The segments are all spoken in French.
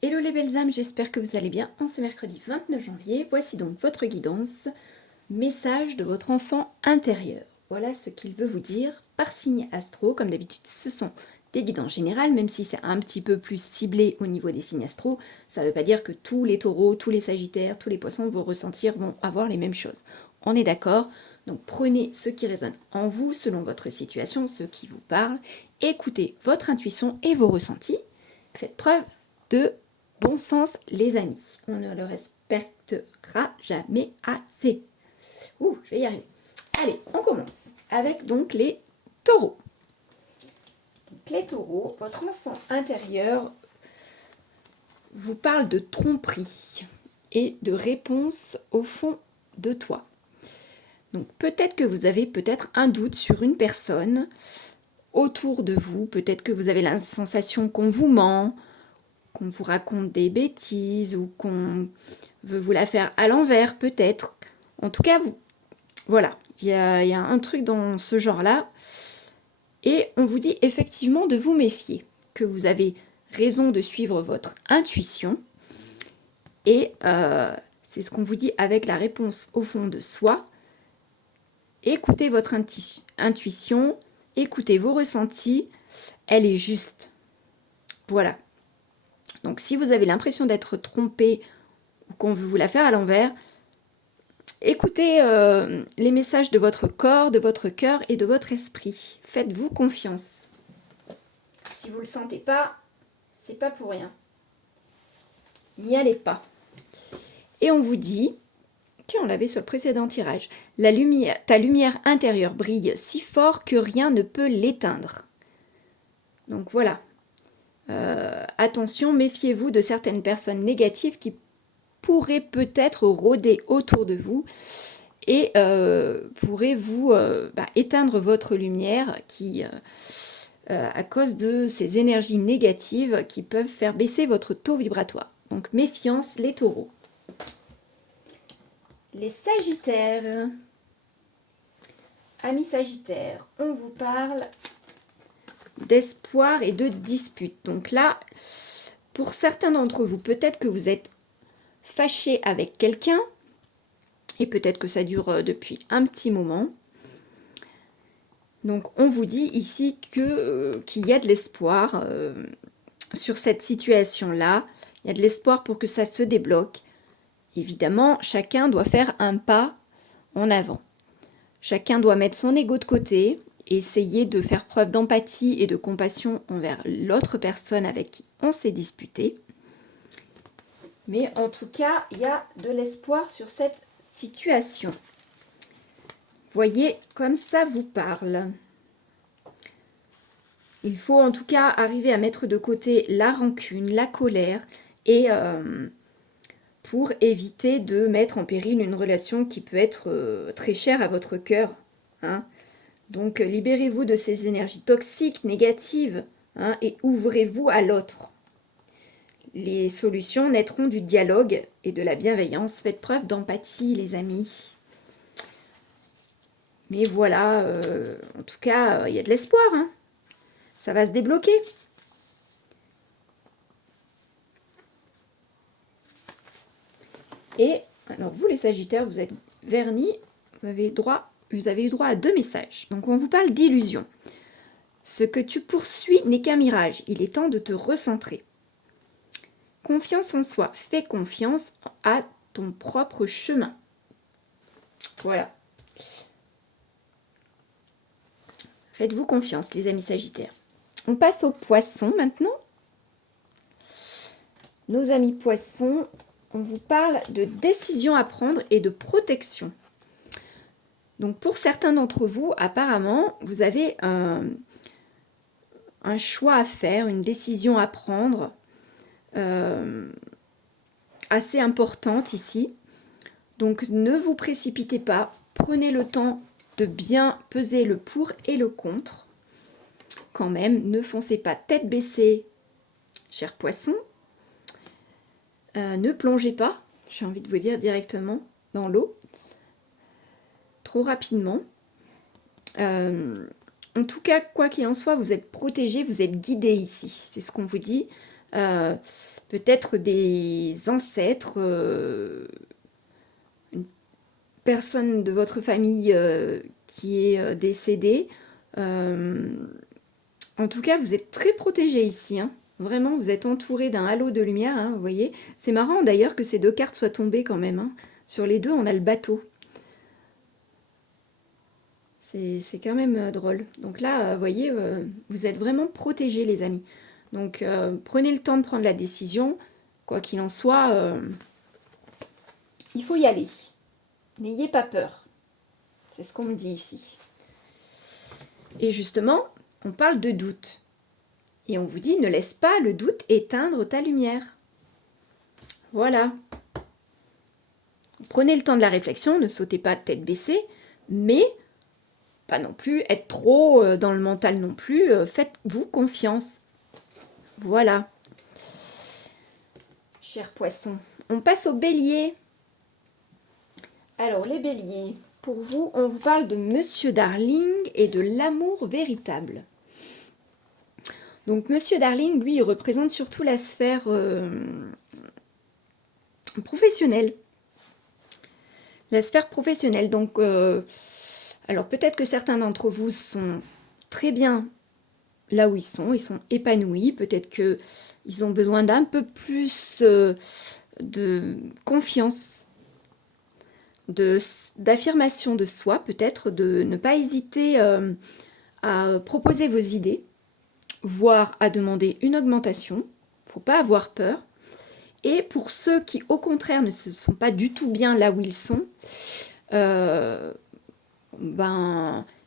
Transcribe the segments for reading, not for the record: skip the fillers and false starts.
Hello les belles âmes, j'espère que vous allez bien en ce mercredi 29 janvier. Voici donc votre guidance, message de votre enfant intérieur. Voilà ce qu'il veut vous dire par signe astro. Comme d'habitude, ce sont des guidances générales, même si c'est un petit peu plus ciblé au niveau des signes astro. Ça ne veut pas dire que tous les taureaux, tous les sagittaires, tous les poissons vont avoir les mêmes choses. On est d'accord? Donc prenez ce qui résonne en vous, selon votre situation, ce qui vous parle. Écoutez votre intuition et vos ressentis. Faites preuve de bon sens, les amis. On ne le respectera jamais assez. Ouh, je vais y arriver. Allez, on commence avec donc les taureaux. Donc, les taureaux, votre enfant intérieur vous parle de tromperie et de réponse au fond de toi. Donc peut-être que vous avez un doute sur une personne autour de vous, peut-être que vous avez la sensation qu'on vous ment, qu'on vous raconte des bêtises ou qu'on veut vous la faire à l'envers peut-être. En tout cas, voilà, il y a un truc dans ce genre-là. Et on vous dit effectivement de vous méfier, que vous avez raison de suivre votre intuition. Et c'est ce qu'on vous dit avec la réponse au fond de soi. Écoutez votre intuition, écoutez vos ressentis, elle est juste. Voilà. Donc si vous avez l'impression d'être trompé ou qu'on veut vous la faire à l'envers, écoutez les messages de votre corps, de votre cœur et de votre esprit. Faites-vous confiance. Si vous ne le sentez pas, c'est pas pour rien. N'y allez pas. Et on vous dit, on l'avait sur le précédent tirage, ta lumière intérieure brille si fort que rien ne peut l'éteindre. Donc voilà. Attention, méfiez-vous de certaines personnes négatives qui pourraient peut-être rôder autour de vous et pourraient vous éteindre votre lumière à cause de ces énergies négatives qui peuvent faire baisser votre taux vibratoire. Donc méfiance les taureaux. Les sagittaires. Amis sagittaires, on vous parle d'espoir et de dispute. Donc là, pour certains d'entre vous, peut-être que vous êtes fâché avec quelqu'un et peut-être que ça dure depuis un petit moment. Donc on vous dit ici qu'il y a de l'espoir sur cette situation-là. Il y a de l'espoir pour que ça se débloque. Évidemment, chacun doit faire un pas en avant. Chacun doit mettre son ego de côté, essayer de faire preuve d'empathie et de compassion envers l'autre personne avec qui on s'est disputé. Mais en tout cas, il y a de l'espoir sur cette situation. Voyez comme ça vous parle. Il faut en tout cas arriver à mettre de côté la rancune, la colère et pour éviter de mettre en péril une relation qui peut être très chère à votre cœur. Hein. Donc libérez-vous de ces énergies toxiques, négatives, hein, et ouvrez-vous à l'autre. Les solutions naîtront du dialogue et de la bienveillance. Faites preuve d'empathie, les amis. Mais voilà, en tout cas, il y a de l'espoir. Hein. Ça va se débloquer. Et alors vous, les Sagittaires, vous êtes vernis, vous avez eu droit à 2 messages. Donc on vous parle d'illusion. Ce que tu poursuis n'est qu'un mirage. Il est temps de te recentrer. Confiance en soi. Fais confiance à ton propre chemin. Voilà. Faites-vous confiance, les amis Sagittaires. On passe aux poissons maintenant. Nos amis poissons, on vous parle de décision à prendre et de protection. Donc pour certains d'entre vous, apparemment, vous avez un choix à faire, une décision à prendre assez importante ici. Donc ne vous précipitez pas, prenez le temps de bien peser le pour et le contre. Quand même, ne foncez pas tête baissée, chers poissons. Ne plongez pas, j'ai envie de vous dire directement, dans l'eau, trop rapidement. En tout cas, quoi qu'il en soit, vous êtes protégé, vous êtes guidé ici. C'est ce qu'on vous dit. peut-être des ancêtres, une personne de votre famille qui est décédée. En tout cas, vous êtes très protégé ici, hein. Vraiment, vous êtes entouré d'un halo de lumière, hein, vous voyez. C'est marrant d'ailleurs que ces deux cartes soient tombées quand même, hein. Sur les deux, on a le bateau. C'est quand même drôle. Donc là, vous voyez, vous êtes vraiment protégés, les amis. Donc, prenez le temps de prendre la décision. Quoi qu'il en soit, il faut y aller. N'ayez pas peur. C'est ce qu'on me dit ici. Et justement, on parle de doute. Et on vous dit, ne laisse pas le doute éteindre ta lumière. Voilà. Prenez le temps de la réflexion, ne sautez pas tête baissée, mais pas non plus être trop dans le mental non plus. Faites-vous confiance. Voilà. Chers poissons, on passe au bélier. Alors, les béliers, pour vous, on vous parle de Monsieur Darling et de l'amour véritable. Donc, Monsieur Darling, lui, il représente surtout la sphère professionnelle. La sphère professionnelle. Donc, alors peut-être que certains d'entre vous sont très bien là où ils sont épanouis. Peut-être qu'ils ont besoin d'un peu plus de confiance, d'affirmation de soi, peut-être de ne pas hésiter à proposer vos idées, voire à demander une augmentation. Il ne faut pas avoir peur. Et pour ceux qui, au contraire, ne se sont pas du tout bien là où ils sont,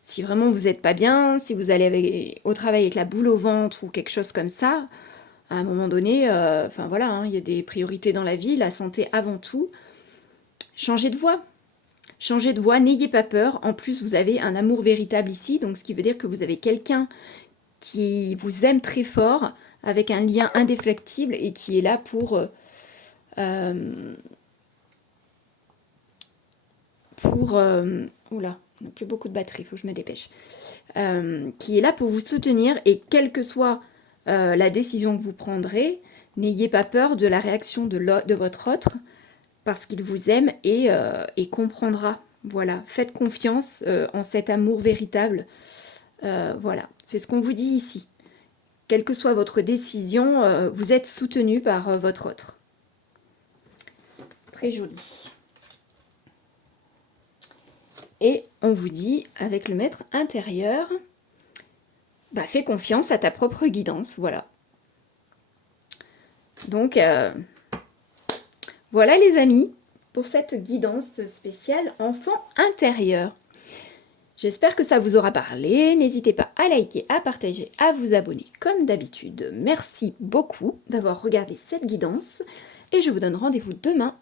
si vraiment vous n'êtes pas bien, si vous allez au travail avec la boule au ventre ou quelque chose comme ça, à un moment donné, voilà, hein, il y a des priorités dans la vie, la santé avant tout. Changez de voie. Changez de voie, n'ayez pas peur. En plus, vous avez un amour véritable ici, donc ce qui veut dire que vous avez quelqu'un qui vous aime très fort, avec un lien indéflectible et qui est là pour oula, on n'a plus beaucoup de batterie, il faut que je me dépêche. Qui est là pour vous soutenir, et quelle que soit la décision que vous prendrez, n'ayez pas peur de la réaction de votre autre, parce qu'il vous aime et comprendra. Voilà, faites confiance en cet amour véritable. Voilà, c'est ce qu'on vous dit ici. Quelle que soit votre décision, vous êtes soutenu par votre autre. Très joli. Et on vous dit, avec le maître intérieur, fais confiance à ta propre guidance, voilà. Donc, voilà les amis, pour cette guidance spéciale enfant intérieur. J'espère que ça vous aura parlé. N'hésitez pas à liker, à partager, à vous abonner comme d'habitude. Merci beaucoup d'avoir regardé cette guidance. Et je vous donne rendez-vous demain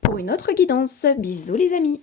pour une autre guidance. Bisous les amis.